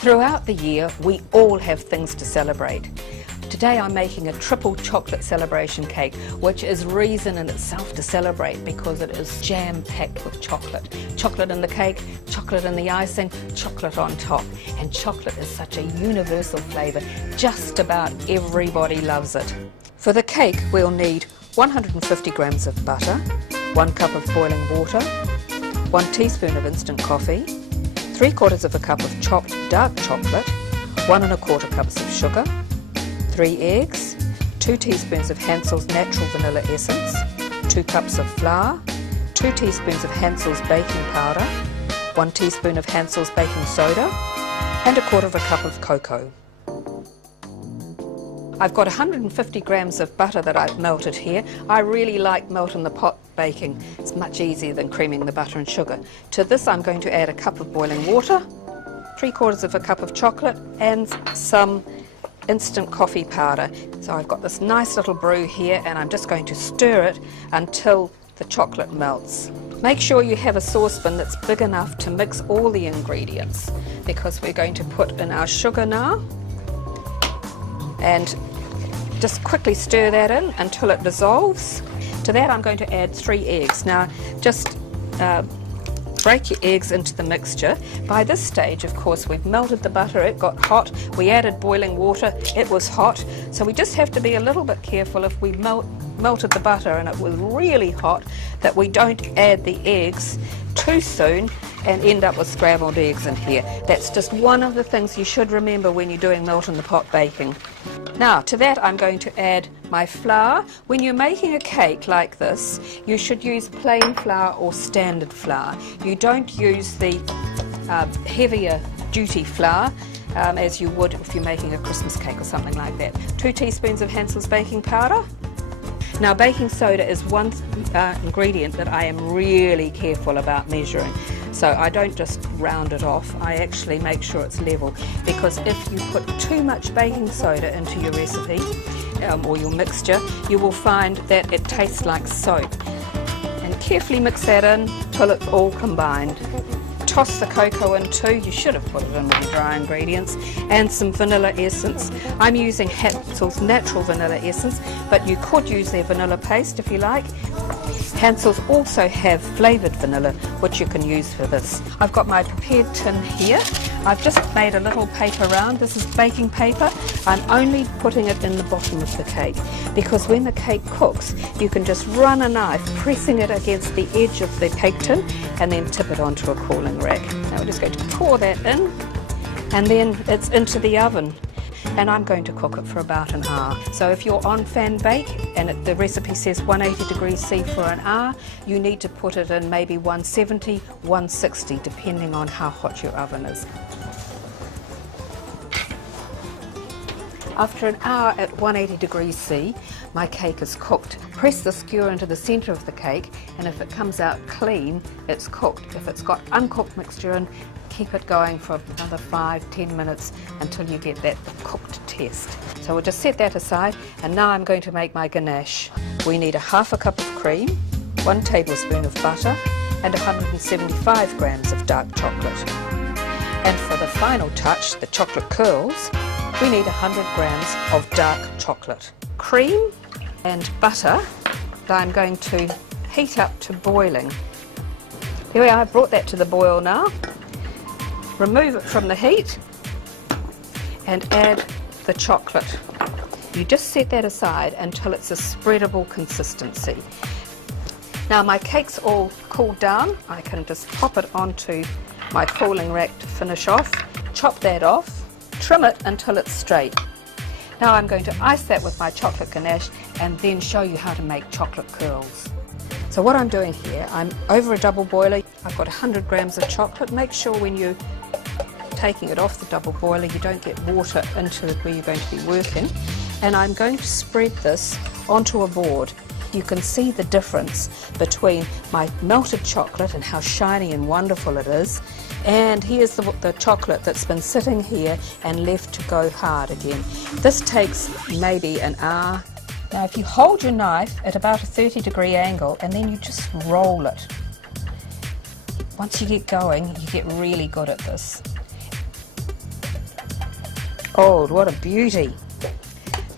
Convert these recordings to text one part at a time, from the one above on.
Throughout the year, we all have things to celebrate. Today I'm making a triple chocolate celebration cake, which is reason in itself to celebrate because it is jam-packed with chocolate. Chocolate in the cake, chocolate in the icing, chocolate on top. And chocolate is such a universal flavour, just about everybody loves it. For the cake, we'll need 150 grams of butter, 1 cup of boiling water, 1 teaspoon of instant coffee, 3/4 of a cup of chopped dark chocolate, 1 1/4 cups of sugar, 3 eggs, 2 teaspoons of Hansells natural vanilla essence, 2 cups of flour, 2 teaspoons of Hansells baking powder, 1 teaspoon of Hansells baking soda, and 1/4 cup of cocoa. I've got 150 grams of butter that I've melted here. I really like melt in the pot baking. It's much easier than creaming the butter and sugar. To this I'm going to add a cup of boiling water, 3/4 of a cup of chocolate, and some instant coffee powder. So I've got this nice little brew here, and I'm just going to stir it until the chocolate melts. Make sure you have a saucepan that's big enough to mix all the ingredients, because we're going to put in our sugar now. And just quickly stir that in until it dissolves. To that I'm going to add 3 eggs. Now just break your eggs into the mixture. By this stage, of course, we've melted the butter, it got hot, we added boiling water, it was hot, so we just have to be a little bit careful if we melted the butter and it was really hot, that we don't add the eggs too soon and end up with scrambled eggs in here. That's just one of the things you should remember when you're doing melt in the pot baking. Now to that I'm going to add my flour. When you're making a cake like this, you should use plain flour or standard flour. You don't use the heavier duty flour as you would if you're making a Christmas cake or something like that. 2 teaspoons of Hansells baking powder. Now baking soda is one ingredient that I am really careful about measuring. So I don't just round it off, I actually make sure it's level, because if you put too much baking soda into your recipe or your mixture, you will find that it tastes like soap. And carefully mix that in till it's all combined. Toss the cocoa in too, you should have put it in with your dry ingredients, and some vanilla essence. I'm using Hansells natural vanilla essence, but you could use their vanilla paste if you like. Hansells also have flavoured vanilla, which you can use for this. I've got my prepared tin here. I've just made a little paper round. This is baking paper. I'm only putting it in the bottom of the cake, because when the cake cooks, you can just run a knife, pressing it against the edge of the cake tin, and then tip it onto a cooling rack. Now we're just going to pour that in, and then it's into the oven. And I'm going to cook it for about an hour. So if you're on fan bake and the recipe says 180 degrees C for an hour, you need to put it in maybe 170, 160, depending on how hot your oven is. After an hour at 180 degrees C, my cake is cooked. Press the skewer into the centre of the cake, and if it comes out clean, it's cooked. If it's got uncooked mixture in, keep it going for another 5-10 minutes until you get that cooked test. So we'll just set that aside, and now I'm going to make my ganache. We need 1/2 cup of cream, 1 tablespoon of butter, and 175 grams of dark chocolate. And for the final touch, the chocolate curls, we need 100 grams of dark chocolate. Cream and butter that I'm going to heat up to boiling. Here we are, I've brought that to the boil now. Remove it from the heat and add the chocolate. You just set that aside until it's a spreadable consistency. Now my cake's all cooled down. I can just pop it onto my cooling rack to finish off, chop that off, trim it until it's straight. Now I'm going to ice that with my chocolate ganache and then show you how to make chocolate curls. So what I'm doing here, I'm over a double boiler. I've got 100 grams of chocolate. Make sure when you're taking it off the double boiler you don't get water into where you're going to be working. And I'm going to spread this onto a board. You can see the difference between my melted chocolate and how shiny and wonderful it is, and here's the chocolate that's been sitting here and left to go hard again. This takes maybe an hour. Now if you hold your knife at about a 30-degree angle and then you just roll it, once you get going you get really good at this. cold. What a beauty.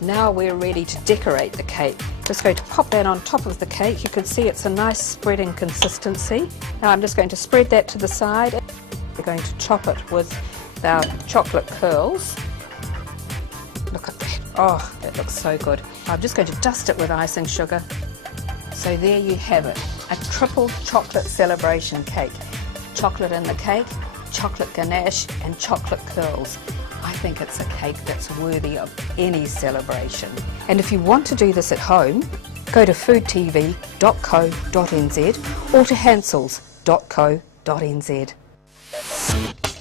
Now we're ready to decorate the cake. Just going to pop that on top of the cake. You can see it's a nice spreading consistency. Now I'm just going to spread that to the side. We're going to chop it with our chocolate curls. Look at that. Oh, that looks so good. I'm just going to dust it with icing sugar. So there you have it, a triple chocolate celebration cake. Chocolate in the cake, chocolate ganache and chocolate curls. I think it's a cake that's worthy of any celebration. And if you want to do this at home, go to foodtv.co.nz or to hansells.co.nz.